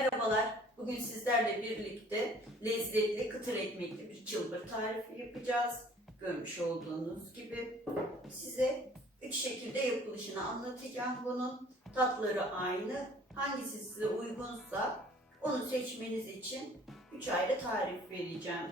Merhabalar. Bugün sizlerle birlikte lezzetli kıtır ekmekli bir çılbır tarifi yapacağız. Görmüş olduğunuz gibi size üç şekilde yapılışını anlatacağım bunun. Tatları aynı. Hangisi size uygunsa onu seçmeniz için üç ayrı tarif vereceğim.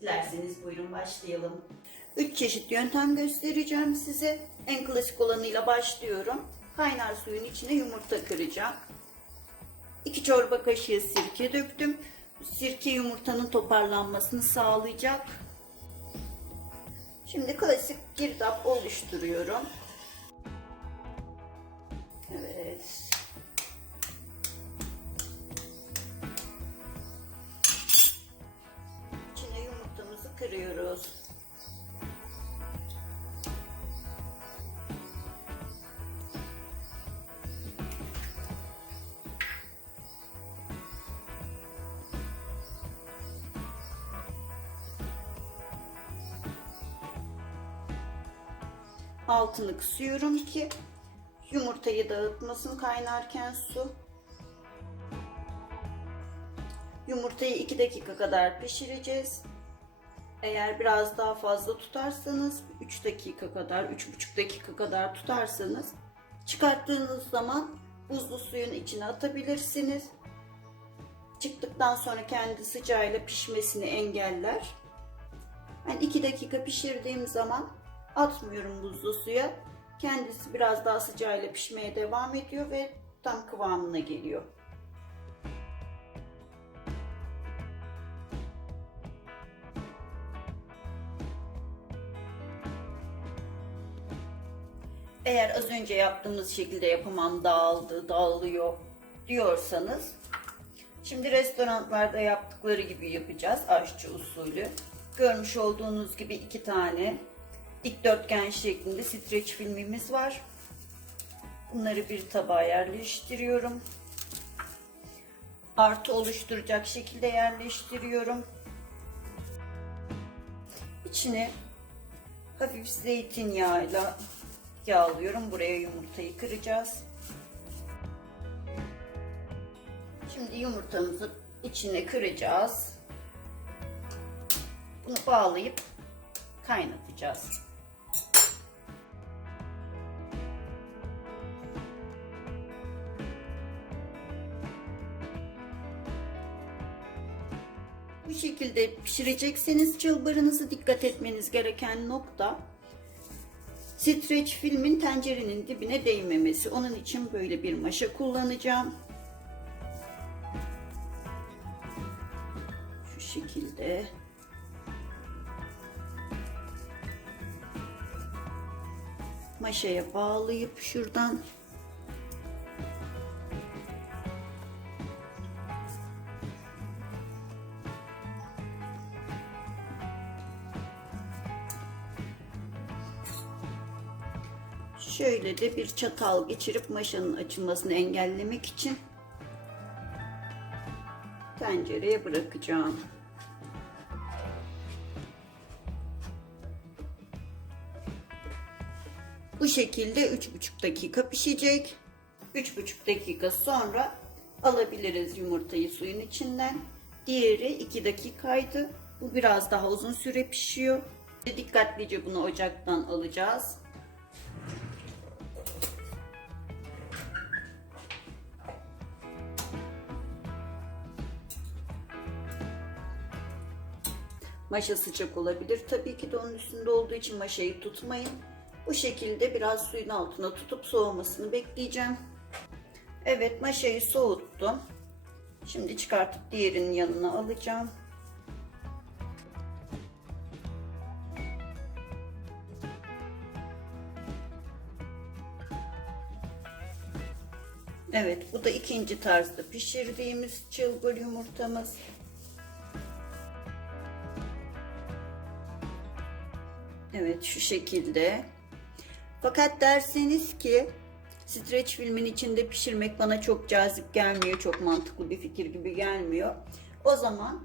Dilerseniz buyurun başlayalım. Üç çeşit yöntem göstereceğim size. En klasik olanıyla başlıyorum. Kaynar suyun içine yumurta kıracağım. 2 çorba kaşığı sirke döktüm. Sirke yumurtanın toparlanmasını sağlayacak. Şimdi klasik girdap oluşturuyorum. Evet. İçine yumurtamızı kırıyoruz. Altını kısıyorum ki yumurtayı dağıtmasın kaynarken su. Yumurtayı 2 dakika kadar pişireceğiz. Eğer biraz daha fazla tutarsanız 3 dakika kadar, 3,5 dakika kadar tutarsanız çıkarttığınız zaman buzlu suyun içine atabilirsiniz. Çıktıktan sonra kendi sıcağıyla pişmesini engeller. Ben 2 dakika pişirdiğim zaman atmıyorum buzlu suya. Kendisi biraz daha sıcağıyla pişmeye devam ediyor ve tam kıvamına geliyor. Eğer az önce yaptığımız şekilde yapamam dağıldı, dağılıyor diyorsanız şimdi restoranlarda yaptıkları gibi yapacağız aşçı usulü. Görmüş olduğunuz gibi iki tane dikdörtgen şeklinde streç filmimiz var. Bunları bir tabağa yerleştiriyorum. Artı oluşturacak şekilde yerleştiriyorum. İçine hafif zeytinyağıyla yağlıyorum. Buraya yumurtayı kıracağız. Şimdi yumurtamızı içine kıracağız. Bunu bağlayıp kaynatacağız. Bu şekilde pişirecekseniz çılbırınızı dikkat etmeniz gereken nokta streç filmin tencerenin dibine değmemesi. Onun için böyle bir maşa kullanacağım. Şu şekilde. Maşaya bağlayıp şuradan Şöyle de bir çatal geçirip maşanın açılmasını engellemek için tencereye bırakacağım. Bu şekilde 3,5 dakika pişecek. 3,5 dakika sonra alabiliriz yumurtayı suyun içinden. Diğeri 2 dakikaydı. Bu biraz daha uzun süre pişiyor. Dikkatlice bunu ocaktan alacağız. Maşa sıcak olabilir. Tabii ki de onun üstünde olduğu için maşayı tutmayın. Bu şekilde biraz suyun altına tutup soğumasını bekleyeceğim. Evet maşayı soğuttum. Şimdi çıkartıp diğerinin yanına alacağım. Evet bu da ikinci tarzda pişirdiğimiz çılbır yumurtamız. Evet şu şekilde. Fakat derseniz ki streç filmin içinde pişirmek bana çok cazip gelmiyor. Çok mantıklı bir fikir gibi gelmiyor. O zaman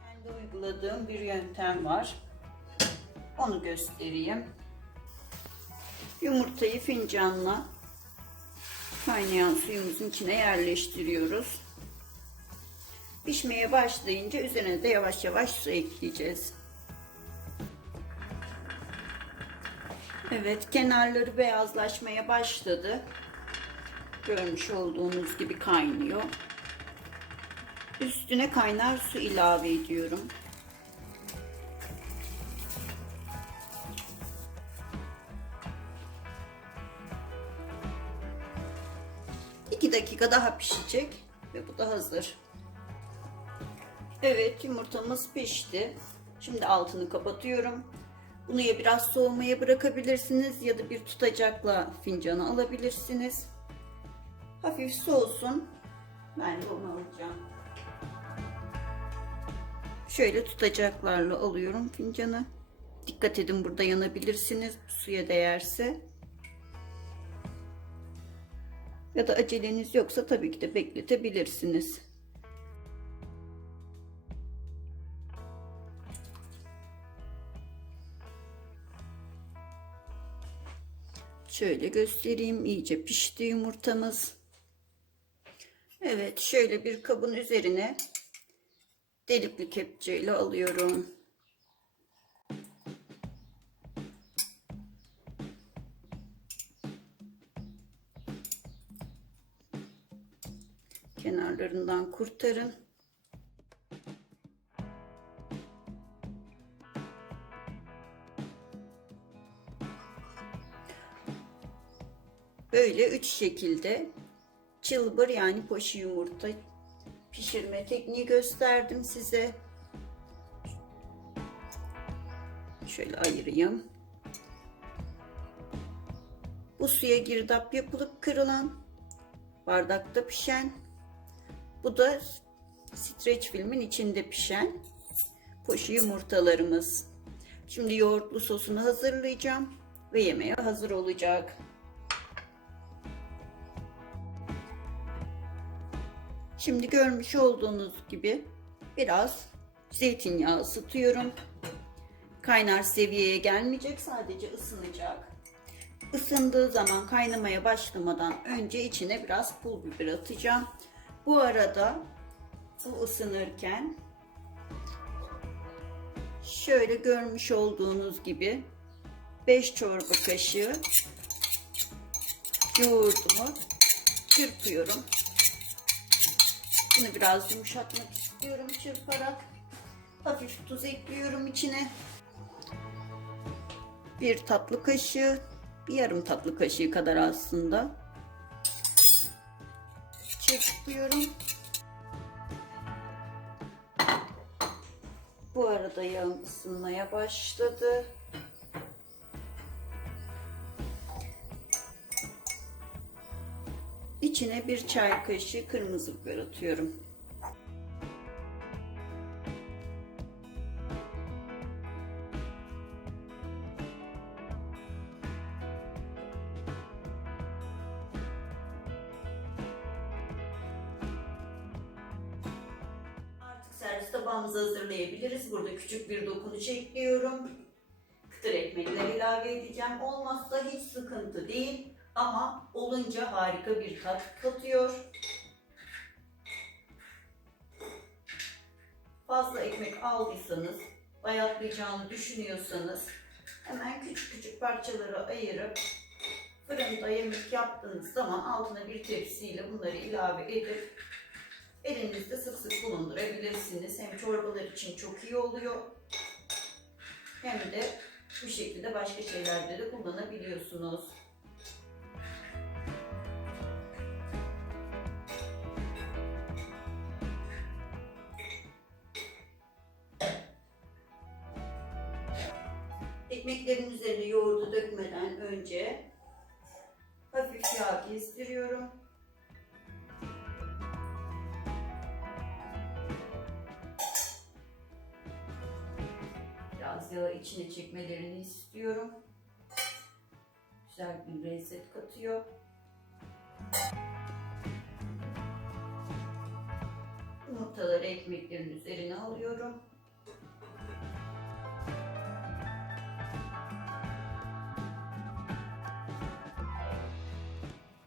kendi uyguladığım bir yöntem var. Onu göstereyim. Yumurtayı fincanla kaynayan suyumuzun içine yerleştiriyoruz. Pişmeye başlayınca üzerine de yavaş yavaş su ekleyeceğiz. Evet, kenarları beyazlaşmaya başladı. Görmüş olduğunuz gibi kaynıyor. Üstüne kaynar su ilave ediyorum. İki dakika daha pişecek ve bu da hazır. Evet yumurtamız pişti. Şimdi altını kapatıyorum. Bunu ya biraz soğumaya bırakabilirsiniz ya da bir tutacakla fincana alabilirsiniz. Hafif soğusun. Ben de onu alacağım. Şöyle tutacaklarla alıyorum fincanı. Dikkat edin burada yanabilirsiniz suya değerse. Ya da aceleniz yoksa tabii ki de bekletebilirsiniz. Şöyle göstereyim. iyice pişti yumurtamız. Evet şöyle bir kabın üzerine delikli kepçeyle alıyorum. Kenarlarından kurtarın. Böyle üç şekilde çılbır yani poşi yumurta pişirme tekniği gösterdim size. Şöyle ayırayım. Bu suya girdap yapılıp kırılan, bardakta pişen, bu da streç filmin içinde pişen poşi yumurtalarımız. Şimdi yoğurtlu sosunu hazırlayacağım ve yemeğe hazır olacak. Şimdi görmüş olduğunuz gibi biraz zeytinyağı ısıtıyorum. Kaynar seviyeye gelmeyecek sadece ısınacak. Isındığı zaman kaynamaya başlamadan önce içine biraz pul biber atacağım. Bu arada bu ısınırken şöyle görmüş olduğunuz gibi 5 çorba kaşığı yoğurdumu çırpıyorum. Bunu biraz yumuşatmak istiyorum çırparak. Hafif tuz ekliyorum içine. Bir tatlı kaşığı, bir yarım tatlı kaşığı kadar aslında. Çırpıyorum. Bu arada yağım ısınmaya başladı. İçine bir çay kaşığı kırmızı biber atıyorum. Servis tabağımızı hazırlayabiliriz. Burada küçük bir dokunuş ekliyorum. Kıtır ekmekler ilave edeceğim. Olmazsa hiç sıkıntı değil. Ama olunca harika bir tat katıyor. Fazla ekmek aldıysanız, bayatlayacağını düşünüyorsanız hemen küçük küçük parçalara ayırıp fırında yemek yaptığınız zaman altına bir tepsiyle bunları ilave edip elinizde sık sık bulundurabilirsiniz. Hem çorbalar için çok iyi oluyor hem de bu şekilde başka şeylerde de kullanabiliyorsunuz. Yoğurdu dökmeden önce hafif yağ gezdiriyorum. Biraz yağı içine çekmelerini istiyorum. Güzel bir lezzet katıyor. Yumurtaları ekmeklerin üzerine alıyorum.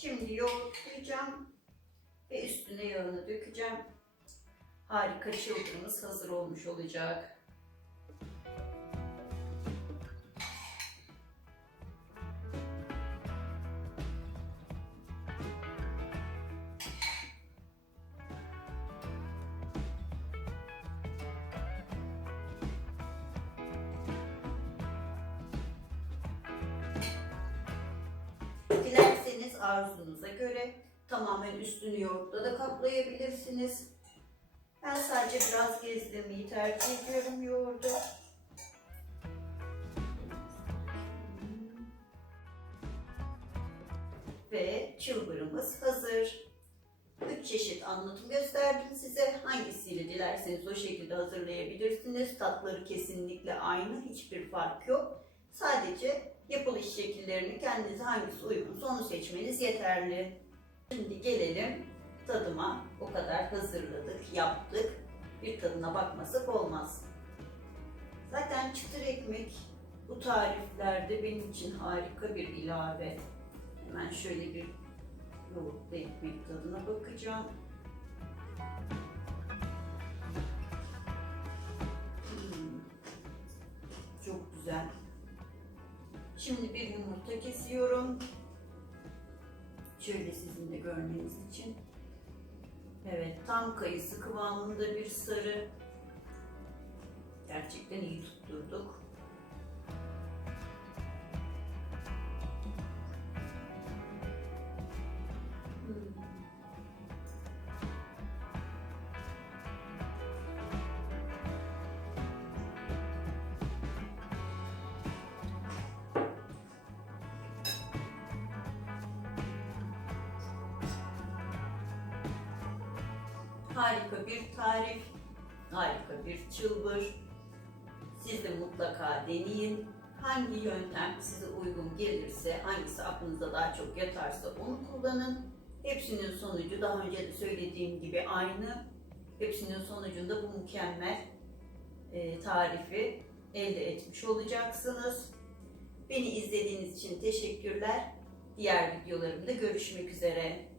Şimdi yoğurtlayacağım ve üstüne yağını dökeceğim. harika çılgırımız hazır olmuş olacak. Arzunuza göre tamamen üstünü yoğurtla da kaplayabilirsiniz. Ben sadece biraz gezdirmeyi tercih ediyorum yoğurdu. Ve çılbırımız hazır. Üç çeşit anlatım gösterdim size. Hangisiyle dilerseniz o şekilde hazırlayabilirsiniz. Tatları kesinlikle aynı, hiçbir fark yok. Sadece yapılış şekillerini kendinize hangisi uygunsa onu seçmeniz yeterli. Şimdi gelelim tadıma. O kadar hazırladık, yaptık. Bir tadına bakmasak olmaz. Zaten çıtır ekmek bu tariflerde benim için harika bir ilave. Hemen şöyle bir yoğurtlu ekmek tadına bakacağım. Şimdi bir yumurta kesiyorum. Şöyle sizin de görmeniz için. Evet, tam kayısı kıvamında bir sarı. Gerçekten iyi tutturduk. Harika bir tarif, harika bir çılbır. Siz de mutlaka deneyin. Hangi yöntem size uygun gelirse, hangisi aklınıza daha çok yatarsa onu kullanın. Hepsinin sonucu daha önce de söylediğim gibi aynı. Hepsinin sonucunda bu mükemmel e, tarifi elde etmiş olacaksınız. Beni izlediğiniz için teşekkürler. Diğer videolarımda görüşmek üzere.